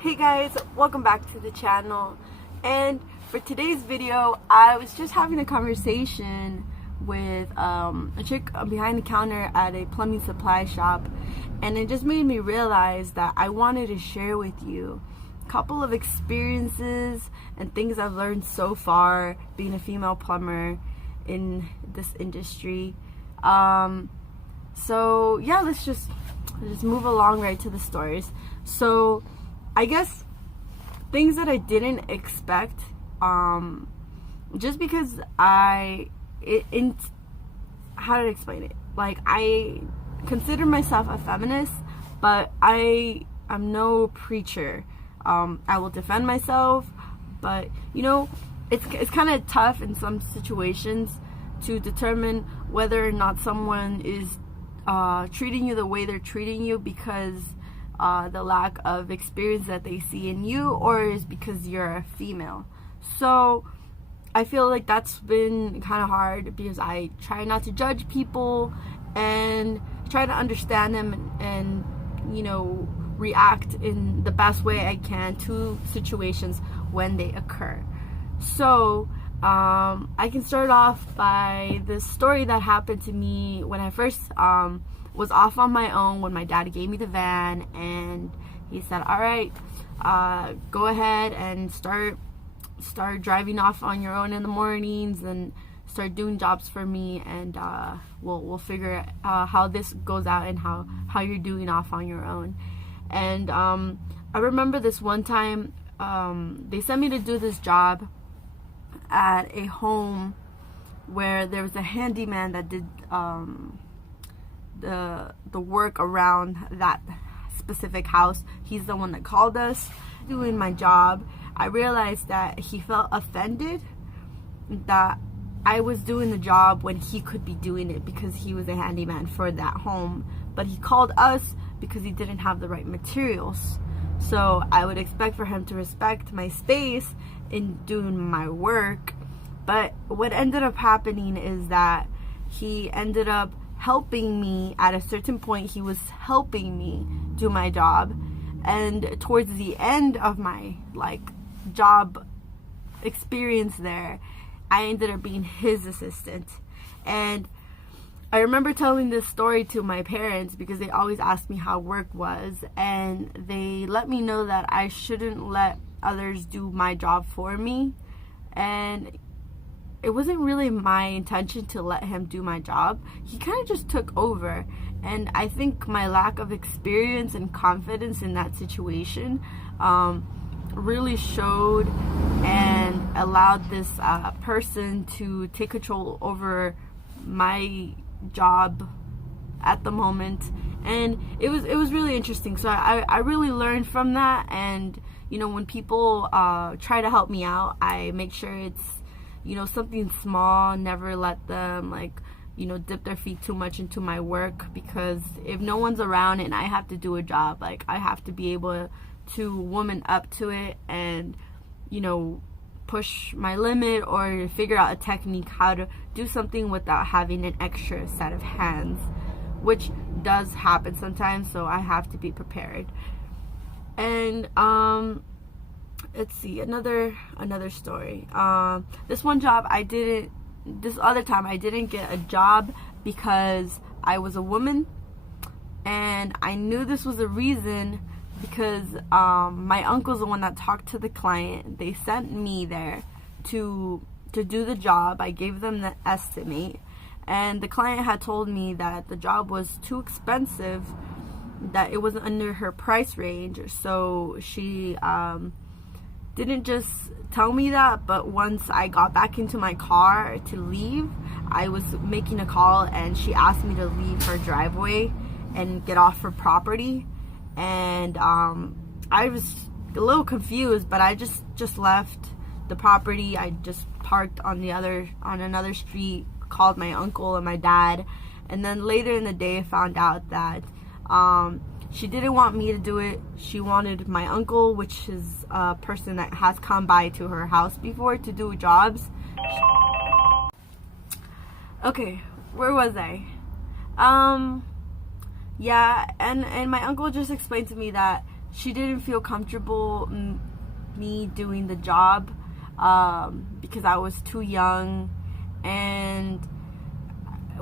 Hey guys, welcome back to the channel. And for today's video, I was just having a conversation with a chick behind the counter at a plumbing supply shop, and it just made me realize that I wanted to share with you a couple of experiences and things I've learned so far being a female plumber in this industry. So yeah, let's just move along right to the stories. So I guess things that I didn't expect, just because how to explain it? Like, I consider myself a feminist, but I'm no preacher. I will defend myself, but you know, it's kind of tough in some situations to determine whether or not someone is treating you the way they're treating you because the lack of experience that they see in you, or is because you're a female. So I feel like that's been kind of hard because I try not to judge people and try to understand them and you know, react in the best way I can to situations when they occur. So I can start off by this story that happened to me when I first was off on my own, when my dad gave me the van and he said, all right, go ahead and start driving off on your own in the mornings and start doing jobs for me, and we'll figure how this goes out and how you're doing off on your own. And I remember this one time they sent me to do this job at a home where there was a handyman that did the work around that specific house. He's the one that called us. Doing my job, I realized that he felt offended that I was doing the job when he could be doing it because he was a handyman for that home, but he called us because he didn't have the right materials. So I would expect for him to respect my space in doing my work. But what ended up happening is that he ended up helping me. At a certain point, he was helping me do my job, and towards the end of my job experience there, I ended up being his assistant. And I remember telling this story to my parents because they always asked me how work was, and they let me know that I shouldn't let others do my job for me. And it wasn't really my intention to let him do my job. He kind of just took over, and I think my lack of experience and confidence in that situation really showed and allowed this person to take control over my job at the moment. And it was really interesting. So I really learned from that. And you know, when people try to help me out, I make sure it's, you know, something small. Never let them dip their feet too much into my work, because if no one's around and I have to do a job, I have to be able to woman up to it and, you know, push my limit or figure out a technique how to do something without having an extra set of hands, which does happen sometimes, so I have to be prepared. And let's see, another story. This other time I didn't get a job because I was a woman, and I knew this was a reason because my uncle's the one that talked to the client. They sent me there to do the job. I gave them the estimate, and the client had told me that the job was too expensive, that it wasn't under her price range. So she didn't just tell me that, but once I got back into my car to leave, I was making a call and she asked me to leave her driveway and get off her property. And I was a little confused, but I just left the property. I just parked on another street, called my uncle and my dad, and then later in the day I found out that she didn't want me to do it. She wanted my uncle, which is a person that has come by to her house before to do jobs. Okay, where was I? Yeah, and my uncle just explained to me that she didn't feel comfortable me doing the job because I was too young. And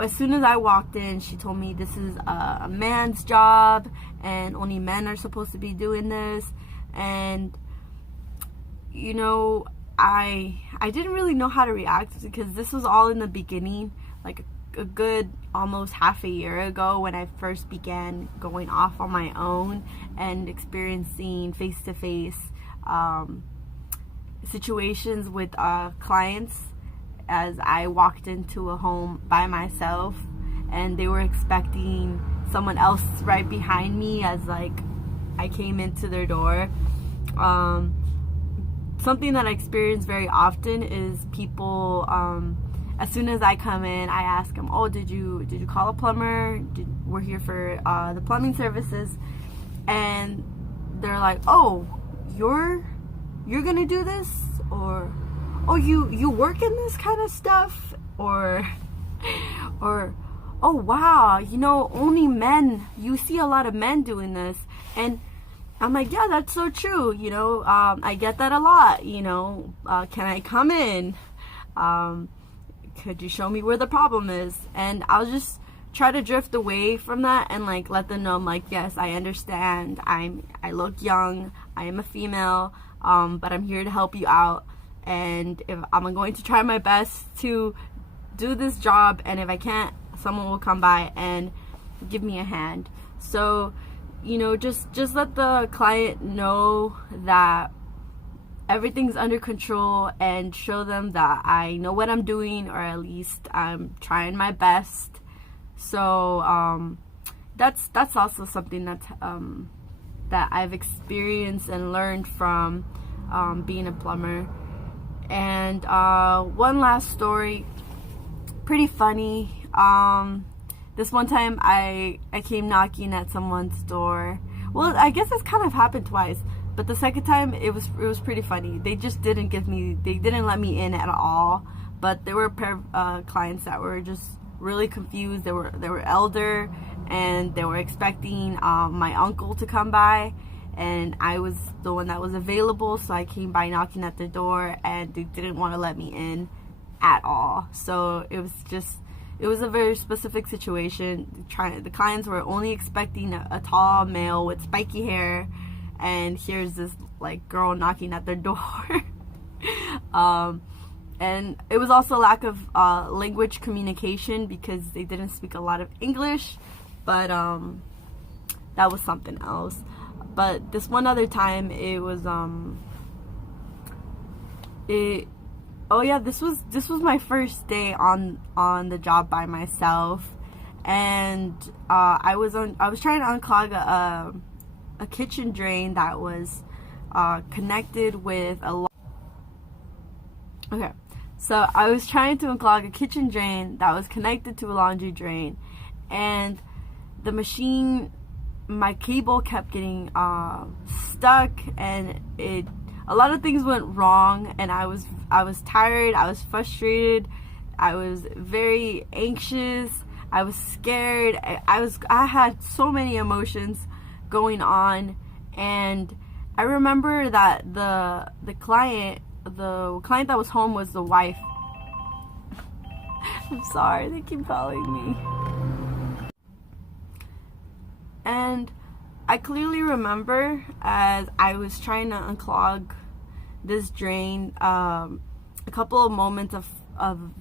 as soon as I walked in, she told me this is a man's job and only men are supposed to be doing this. And you know, I didn't really know how to react because this was all in the beginning, like a good almost half a year ago, when I first began going off on my own and experiencing face-to-face situations with clients, as I walked into a home by myself and they were expecting someone else right behind me as like I came into their door. Something that I experience very often is people, as soon as I come in, I ask them, oh, did you call a plumber? We're here for the plumbing services. And they're like, oh, you're gonna do this? Or, oh, you work in this kind of stuff? Or, oh wow, you know, only men, you see a lot of men doing this. And I'm like, yeah, that's so true, you know, I get that a lot, you know, can I come in? Could you show me where the problem is? And I'll just try to drift away from that and like let them know, I'm like, yes, I understand, I look young, I am a female, but I'm here to help you out, and if I'm going to try my best to do this job, and if I can't, someone will come by and give me a hand. So, you know, just let the client know that everything's under control, and show them that I know what I'm doing, or at least I'm trying my best. So that's also something that I've experienced and learned from being a plumber. And one last story, pretty funny. This one time I came knocking at someone's door. Well, I guess it's kind of happened twice, but the second time it was pretty funny. They just didn't let me in at all. But there were a pair of clients that were just really confused. They were elder, and they were expecting my uncle to come by, and I was the one that was available, so I came by knocking at the door, and they didn't want to let me in at all. So it was a very specific situation. The clients were only expecting a tall male with spiky hair, and here's this like girl knocking at their door. And it was also lack of language communication because they didn't speak a lot of English, but that was something else. But this one other time, it was this was my first day on the job by myself, and I was trying to unclog a kitchen drain that was connected with a okay. So I was trying to unclog a kitchen drain that was connected to a laundry drain, and the machine, my cable kept getting stuck, and a lot of things went wrong, and I was tired, I was frustrated, I was very anxious, I was scared, I had so many emotions going on. And I remember that the client that was home was the wife. I'm sorry, they keep calling me. And I clearly remember as I was trying to unclog this drain, a couple of moments of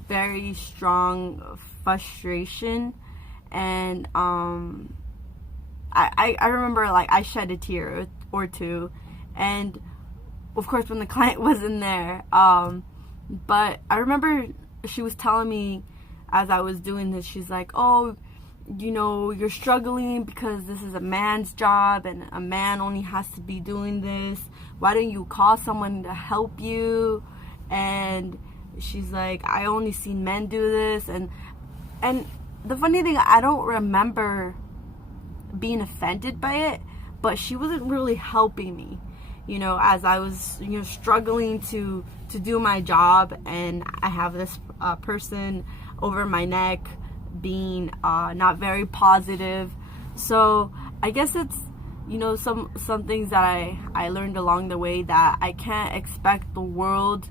very strong frustration, and I remember like I shed a tear or two, and of course when the client wasn't there, but I remember she was telling me as I was doing this, she's like, oh, you know, you're struggling because this is a man's job and a man only has to be doing this. Why don't you call someone to help you? And she's like, I only seen men do this. And the funny thing, I don't remember being offended by it, but she wasn't really helping me, you know, as I was, you know, struggling to do my job, and I have this person over my neck being not very positive. So I guess you know, some things that I learned along the way, that I can't expect the world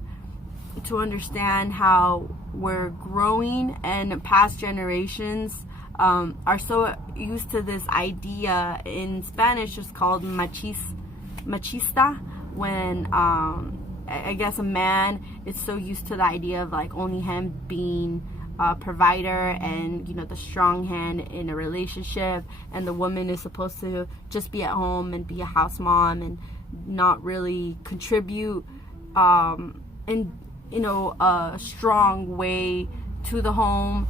to understand how we're growing, and past generations are so used to this idea. In Spanish it's called machista, when I guess a man is so used to the idea of like only him being a provider and, you know, the strong hand in a relationship, and the woman is supposed to just be at home and be a house mom and not really contribute in, you know, a strong way to the home.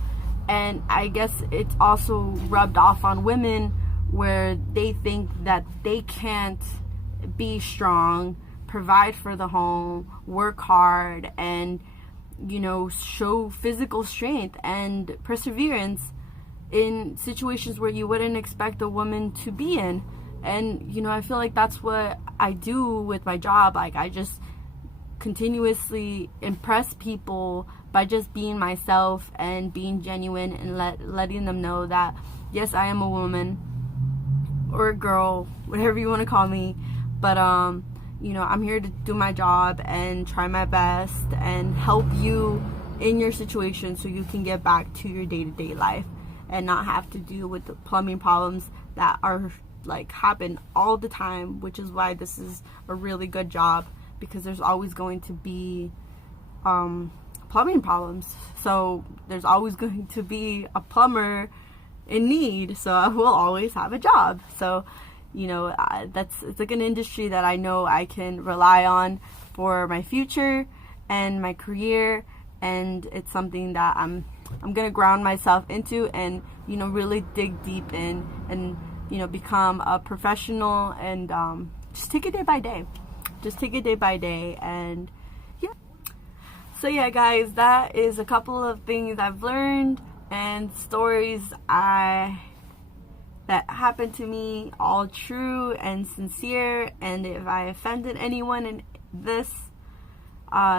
And I guess it's also rubbed off on women, where they think that they can't be strong, provide for the home, work hard, and, you know, show physical strength and perseverance in situations where you wouldn't expect a woman to be in. And, you know, I feel like that's what I do with my job. Like, I just continuously impress people by just being myself and being genuine, and letting them know that, yes, I am a woman or a girl, whatever you want to call me, but you know, I'm here to do my job and try my best and help you in your situation so you can get back to your day-to-day life and not have to deal with the plumbing problems that are like happen all the time, which is why this is a really good job, because there's always going to be plumbing problems. So there's always going to be a plumber in need, so I will always have a job. So, you know, it's like an industry that I know I can rely on for my future and my career, and it's something that I'm gonna ground myself into, and, you know, really dig deep in, and, you know, become a professional, and just take it day by day. Just take it day by day. And yeah. So yeah, guys, that is a couple of things I've learned and stories that happened to me, all true and sincere. And if I offended anyone in this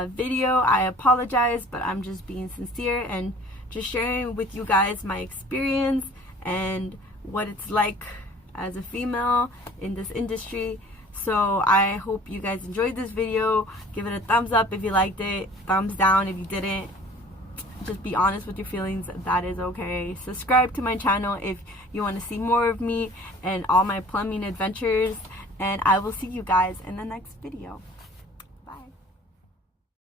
video, I apologize, but I'm just being sincere and just sharing with you guys my experience and what it's like as a female in this industry. So I hope you guys enjoyed this video. Give it a thumbs up if you liked it, thumbs down if you didn't. Just be honest with your feelings, that is okay. Subscribe to my channel if you want to see more of me and all my plumbing adventures, and I will see you guys in the next video.